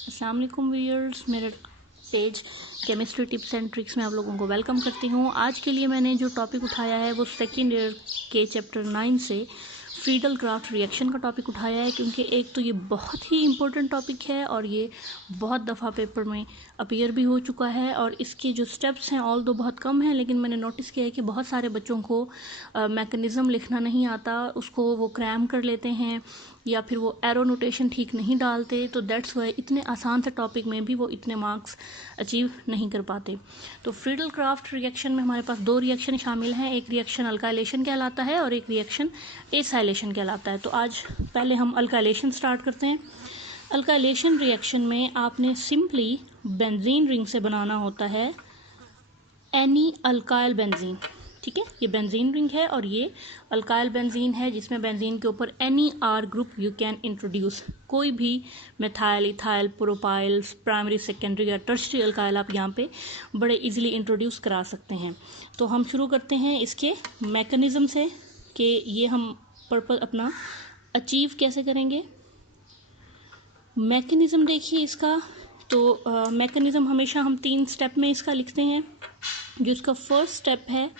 अस्सलाम वालेकुम व्यूअर्स, मेरे page chemistry tips and tricks में आप लोगों को वेलकम करती हूँ। आज के लिए मैंने जो टॉपिक उठाया है वो सेकेंड ईयर के चैप्टर 9 से फ्रीडल क्राफ्ट रिएक्शन का टॉपिक उठाया है, क्योंकि एक तो ये बहुत ही इम्पोर्टेंट टॉपिक है और ये बहुत दफ़ा पेपर में अपीयर भी हो चुका है। और इसके जो स्टेप्स हैं ऑल दो बहुत कम हैं, लेकिन मैंने नोटिस किया है कि बहुत सारे बच्चों को मैकेनिज़्म लिखना नहीं आता, उसको वो क्रैम कर लेते हैं या फिर वो एरो नोटेशन ठीक नहीं डालते, तो दैट्स वाई इतने आसान से टॉपिक में भी वो इतने मार्क्स अचीव नहीं कर पाते। तो फ्रीडल क्राफ्ट रिएक्शन में हमारे पास दो रिएक्शन शामिल हैं, एक रिएक्शन अल्काइलेशन कहलाता है और एक रिएक्शन एसाइलेशन कहलाता है। तो आज पहले हम अल्काइलेशन स्टार्ट करते हैं। अल्काइलेशन रिएक्शन में आपने सिंपली बेंजीन रिंग से बनाना होता है एनी अल्काइल बेंजीन। ठीक है, ये बेंजीन रिंग है और ये अल्काइल बेंजीन है, जिसमें बेंजीन के ऊपर any R group you can introduce, कोई भी methyl, ethyl, propyl, primary, secondary या टर्शियरी अल्काइल आप यहाँ पे बड़े इजीली इंट्रोड्यूस करा सकते हैं। तो हम शुरू करते हैं इसके मैकेनिज़्म से कि ये हम पर्पस अपना अचीव कैसे करेंगे। मैकेनिज़्म देखिए इसका, तो मैकेनिज़्म हमेशा हम 3 स्टेप में इसका लिखते हैं। जो इसका फर्स्ट स्टेप है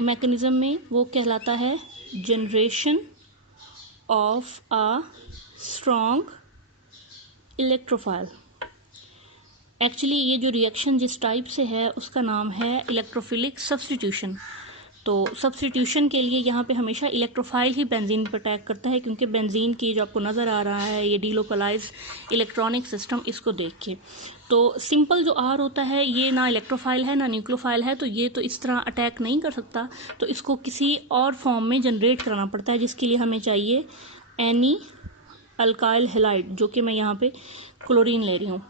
मैकेनिज़्म में वो कहलाता है generation of a strong electrophile. Actually ये जो रिएक्शन जिस टाइप से है उसका नाम है इलेक्ट्रोफिलिक सब्स्टिट्यूशन। तो सब्स्टिट्यूशन के लिए यहाँ पे हमेशा इलेक्ट्रोफाइल ही बेंजीन पर अटैक करता है, क्योंकि बेंजीन की जो आपको नज़र आ रहा है ये डीलोकलाइज इलेक्ट्रॉनिक सिस्टम, इसको देख के तो सिंपल जो आर होता है ये ना इलेक्ट्रोफाइल है ना न्यूक्लियोफाइल है, तो ये तो इस तरह अटैक नहीं कर सकता, तो इसको किसी और फॉर्म में जनरेट कराना पड़ता है, जिसके लिए हमें चाहिए एनी अल्काइल हैलाइड, जो कि मैं यहाँ पे क्लोरीन ले रही हूँ।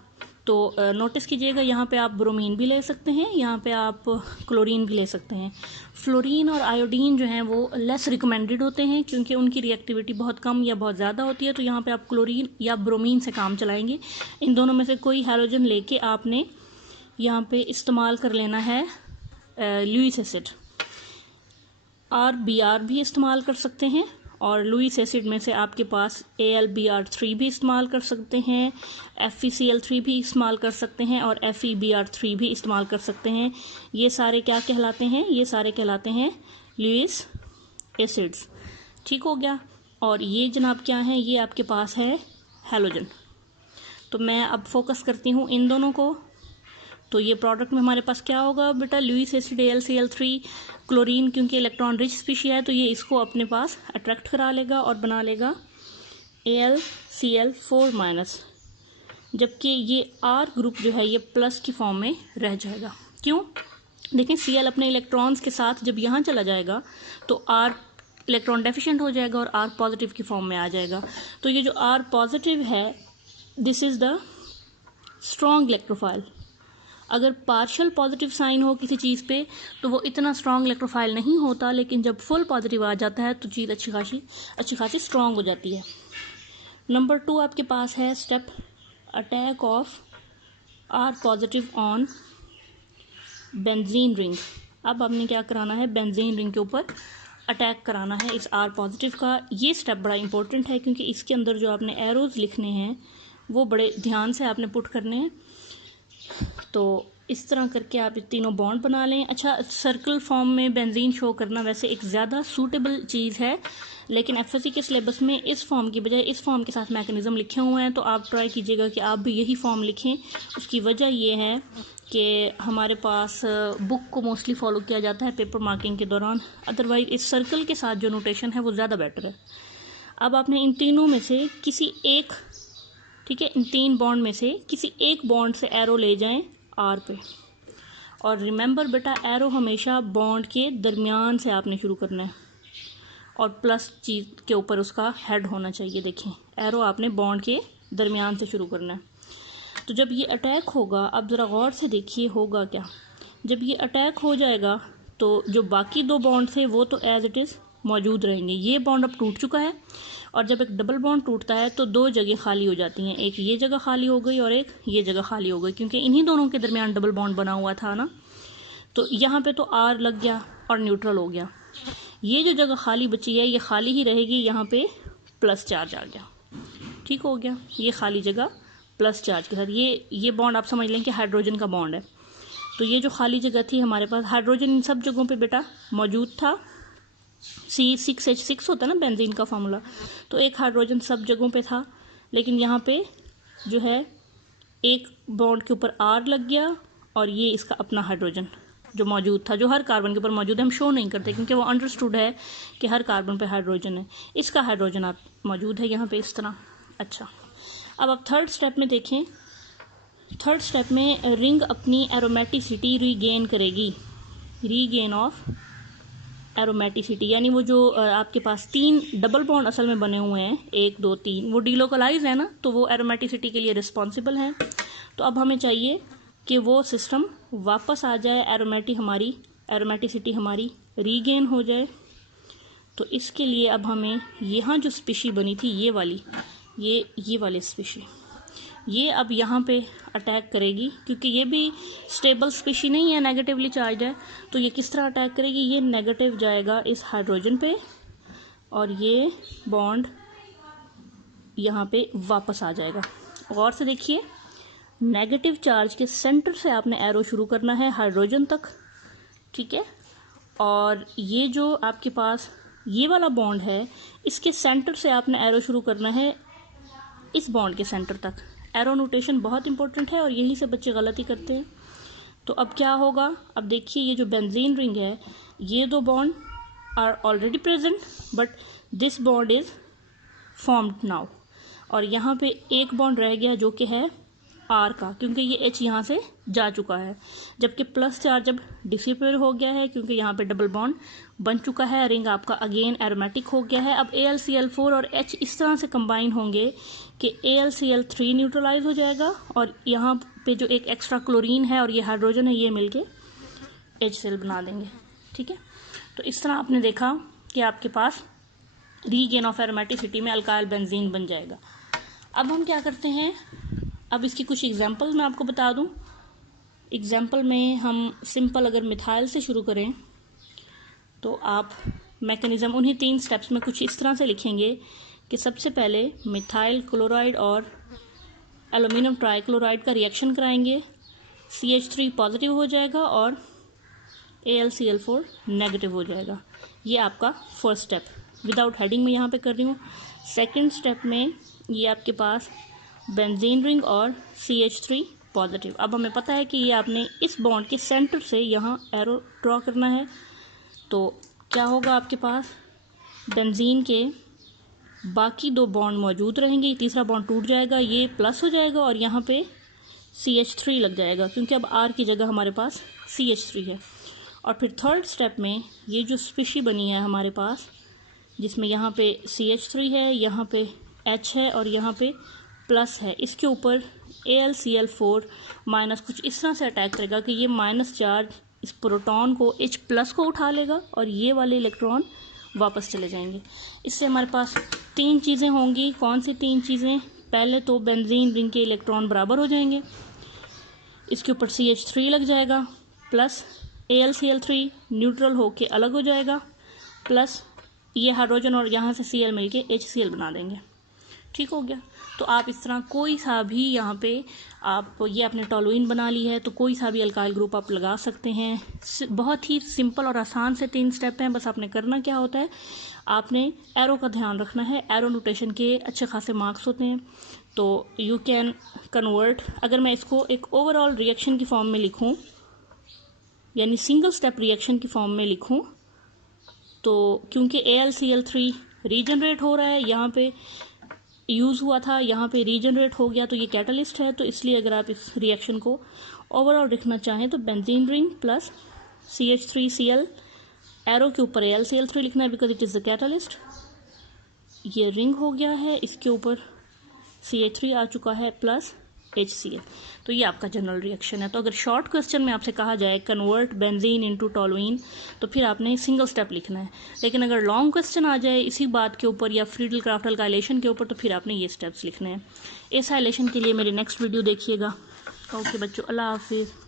तो नोटिस कीजिएगा यहाँ पे आप ब्रोमीन भी ले सकते हैं, यहाँ पे आप क्लोरीन भी ले सकते हैं। फ्लोरीन और आयोडीन जो हैं वो लेस रिकमेंडेड होते हैं, क्योंकि उनकी रिएक्टिविटी बहुत कम या बहुत ज़्यादा होती है, तो यहाँ पे आप क्लोरीन या ब्रोमीन से काम चलाएंगे। इन दोनों में से कोई हैलोजन लेके आपने यहाँ पे इस्तेमाल कर लेना है लुईस एसिड। RBr भी इस्तेमाल कर सकते हैं, और लुईस एसिड में से आपके पास AlBr3 भी इस्तेमाल कर सकते हैं, FeCl3 भी इस्तेमाल कर सकते हैं और FeBr3 भी इस्तेमाल कर सकते हैं। ये सारे क्या कहलाते हैं? ये सारे कहलाते हैं लुईस एसिड्स। ठीक हो गया। और ये जनाब क्या है? ये आपके पास है हैलोजन। तो मैं अब फोकस करती हूँ इन दोनों को। तो ये प्रोडक्ट में हमारे पास क्या होगा बेटा? लुईस एसिड AlCl3, क्लोरीन क्योंकि इलेक्ट्रॉन रिच स्पीशी है तो ये इसको अपने पास अट्रैक्ट करा लेगा और बना लेगा AlCl4-, जबकि ये R ग्रुप जो है ये प्लस की फॉर्म में रह जाएगा। क्यों? देखें, Cl अपने इलेक्ट्रॉन्स के साथ जब यहाँ चला जाएगा तो R इलेक्ट्रॉन डेफिशिएंट हो जाएगा और R पॉजिटिव की फॉर्म में आ जाएगा। तो ये जो R पॉजिटिव है, this is the strong electrophile. अगर पार्शियल पॉजिटिव साइन हो किसी चीज़ पे तो वो इतना स्ट्रॉन्ग इलेक्ट्रोफाइल नहीं होता, लेकिन जब फुल पॉजिटिव आ जाता है तो चीज़ अच्छी खासी स्ट्रॉन्ग हो जाती है। नंबर 2 आपके पास है step attack of R positive on benzene ring. अब आपने क्या कराना है? बेंजीन रिंग के ऊपर अटैक कराना है इस R पॉजिटिव का। ये स्टेप बड़ा इंपॉर्टेंट है, क्योंकि इसके अंदर जो आपने एरोज़ लिखने हैं वो बड़े ध्यान से आपने पुट करने हैं। तो इस तरह करके आप तीनों बॉन्ड बना लें। अच्छा, सर्कल फॉर्म में बेंजीन शो करना वैसे एक ज़्यादा सूटेबल चीज़ है, लेकिन FSC के सिलेबस में इस फॉर्म की बजाय इस फॉर्म के साथ मैकेनिज़्म लिखे हुए हैं, तो आप ट्राई कीजिएगा कि आप भी यही फॉर्म लिखें। उसकी वजह ये है कि हमारे पास बुक को मोस्टली फॉलो किया जाता है पेपर मार्किंग के दौरान, अदरवाइज़ इस सर्कल के साथ जो नोटेशन है वो ज़्यादा बेटर है। अब आपने इन तीनों में से किसी एक, ठीक है, इन 3 बॉन्ड में से किसी एक बॉन्ड से एरो ले जाएं R पे, और रिमेंबर बेटा एरो हमेशा बॉन्ड के दरमियान से आपने शुरू करना है और प्लस चीज़ के ऊपर उसका हेड होना चाहिए। देखें, एरो आपने बॉन्ड के दरमियान से शुरू करना है। तो जब ये अटैक होगा, अब ज़रा गौर से देखिए होगा क्या। जब ये अटैक हो जाएगा तो जो बाकी 2 बॉन्ड थे वो तो एज इट इज़ मौजूद रहेंगे। ये बॉन्ड अब टूट चुका है, और जब एक डबल बॉन्ड टूटता है तो 2 जगह खाली हो जाती हैं, एक ये जगह खाली हो गई और एक ये जगह खाली हो गई, क्योंकि इन्हीं दोनों के दरमियान डबल बॉन्ड बना हुआ था ना। तो यहाँ पे तो R लग गया और न्यूट्रल हो गया। ये जो जगह खाली बची है ये खाली ही रहेगी, यहाँ पे +चार्ज आ गया। ठीक हो गया, ये खाली जगह प्लस चार्ज के साथ। ये बॉन्ड आप समझ लें कि हाइड्रोजन का बॉन्ड है। तो ये जो खाली जगह थी हमारे पास, हाइड्रोजन इन सब जगहों पे बेटा मौजूद था। C6H6 होता है ना बेंजीन का फार्मूला, तो एक हाइड्रोजन सब जगहों पे था, लेकिन यहाँ पे जो है एक बॉन्ड के ऊपर R लग गया और ये इसका अपना हाइड्रोजन जो मौजूद था, जो हर कार्बन के ऊपर मौजूद है। हम शो नहीं करते क्योंकि वो अंडरस्टूड है कि हर कार्बन पे हाइड्रोजन है। इसका हाइड्रोजन आप मौजूद है यहाँ पे इस तरह। अच्छा, अब आप थर्ड स्टेप में देखें। थर्ड स्टेप में रिंग अपनी एरोमेटिसिटी रीगेन करेगी, रीगेन ऑफ एरोमेटिसिटी, यानी वो जो आपके पास 3 डबल बॉन्ड असल में बने हुए हैं, 1 2 3, वो डीलोकलाइज है ना, तो वो एरोमेटिसिटी के लिए रिस्पॉन्सिबल हैं। तो अब हमें चाहिए कि वो सिस्टम वापस आ जाए, एरोमेटिसिटी हमारी रीगेन हो जाए। तो इसके लिए अब हमें यहाँ जो स्पीशी बनी थी ये वाली स्पीशी, ये अब यहाँ पे अटैक करेगी, क्योंकि ये भी स्टेबल स्पीशी नहीं है, नेगेटिवली चार्ज है। तो ये किस तरह अटैक करेगी, ये नेगेटिव जाएगा इस हाइड्रोजन पे और ये बॉन्ड यहाँ पे वापस आ जाएगा। गौर से देखिए, नेगेटिव चार्ज के सेंटर से आपने एरो शुरू करना है हाइड्रोजन तक, ठीक है। और ये जो आपके पास ये वाला बॉन्ड है, इसके सेंटर से आपने एरो शुरू करना है इस बॉन्ड के सेंटर तक। एरो नोटेशन बहुत इंपॉर्टेंट है और यहीं से बच्चे गलती करते हैं। तो अब क्या होगा, अब देखिए ये जो बेंजीन रिंग है, ये 2 bond are already present but this bond is formed now, और यहाँ पे एक बॉन्ड रह गया जो कि है R का, क्योंकि ये H यहाँ से जा चुका है, जबकि प्लस चार्ज जब डिसिपेयर हो गया है क्योंकि यहाँ पे डबल बॉन्ड बन चुका है, रिंग आपका अगेन एरोमेटिक हो गया है। अब AlCl4 और H इस तरह से कंबाइन होंगे कि AlCl3 न्यूट्रलाइज हो जाएगा और यहाँ पे जो एक एक्स्ट्रा क्लोरीन है और ये हाइड्रोजन है, ये मिलके HCl बना देंगे, ठीक है। तो इस तरह आपने देखा कि आपके पास रीगेन ऑफ एरोमेटिसिटी में अल्काइल बेंजीन बन जाएगा। अब हम क्या करते हैं, अब इसकी कुछ एग्जांपल मैं आपको बता दूं। एग्जांपल में हम सिंपल अगर मिथाइल से शुरू करें तो आप मैकेनिज़्म उन्हीं 3 स्टेप्स में कुछ इस तरह से लिखेंगे कि सबसे पहले मिथाइल क्लोराइड और एल्युमिनियम ट्राइक्लोराइड का रिएक्शन कराएंगे, CH3 पॉजिटिव हो जाएगा और AlCl4 नेगेटिव हो जाएगा। ये आपका फर्स्ट स्टेप, विदाउट हेडिंग में यहाँ पे कर रही हूँ। सेकंड स्टेप में ये आपके पास बेंजीन रिंग और CH3 पॉजिटिव। अब हमें पता है कि ये आपने इस बॉन्ड के सेंटर से यहाँ एरो ड्रॉ करना है। तो क्या होगा, आपके पास बेंजीन के बाकी 2 बॉन्ड मौजूद रहेंगे, तीसरा बॉन्ड टूट जाएगा, ये प्लस हो जाएगा और यहाँ पे CH3 लग जाएगा, क्योंकि अब R की जगह हमारे पास CH3 है। और फिर थर्ड स्टेप में ये जो स्पीशी बनी है हमारे पास, जिसमें यहाँ पे CH3 है, यहाँ पे H है और यहाँ पे प्लस है, इसके ऊपर AlCl4 माइनस कुछ इस तरह से अटैक करेगा कि ये माइनस चार्ज इस प्रोटॉन को H प्लस को उठा लेगा और ये वाले इलेक्ट्रॉन वापस चले जाएंगे। इससे हमारे पास 3 चीज़ें होंगी। कौन सी 3 चीज़ें, पहले तो बेंजीन रिंग के इलेक्ट्रॉन बराबर हो जाएंगे, इसके ऊपर CH3 लग जाएगा, प्लस AlCl3 न्यूट्रल होके अलग हो जाएगा, प्लस ये हाइड्रोजन और यहाँ से Cl मिलके HCl बना देंगे, ठीक हो गया। तो आप इस तरह कोई सा भी यहाँ पे आप ये आपने टॉलुइन बना ली है तो कोई सा भी अल्काइल ग्रुप आप लगा सकते हैं। बहुत ही सिंपल और आसान से 3 स्टेप हैं। बस आपने करना क्या होता है, आपने एरो का ध्यान रखना है। एरो नोटेशन के अच्छे खासे मार्क्स होते हैं, तो यू कैन कन्वर्ट। अगर मैं इसको एक ओवरऑल रिएक्शन की फॉर्म में लिखूँ, यानी सिंगल स्टेप रिएक्शन की फॉर्म में लिखूँ, तो क्योंकि AlCl3 रीजनरेट हो रहा है, यहाँ पे यूज़ हुआ था, यहाँ पे रीजनरेट हो गया, तो ये कैटलिस्ट है। तो इसलिए अगर आप इस रिएक्शन को ओवरऑल लिखना चाहें तो benzene ring plus CH3Cl, arrow के ऊपर AlCl3 लिखना है because it is the catalyst. ये रिंग हो गया है, इसके ऊपर CH3 आ चुका है प्लस HCl। तो ये आपका जनरल रिएक्शन है। तो अगर शॉर्ट क्वेश्चन में आपसे कहा जाए कन्वर्ट बेंजीन इनटू टॉलुइन, तो फिर आपने सिंगल स्टेप लिखना है। लेकिन अगर लॉन्ग क्वेश्चन आ जाए इसी बात के ऊपर या फ्रीडल क्राफ्ट अल्काइलेशन के ऊपर, तो फिर आपने ये स्टेप्स लिखने हैं। एसाइलेशन के लिए मेरी नेक्स्ट वीडियो देखिएगा। ओके बच्चों, अल्लाह हाफिज़।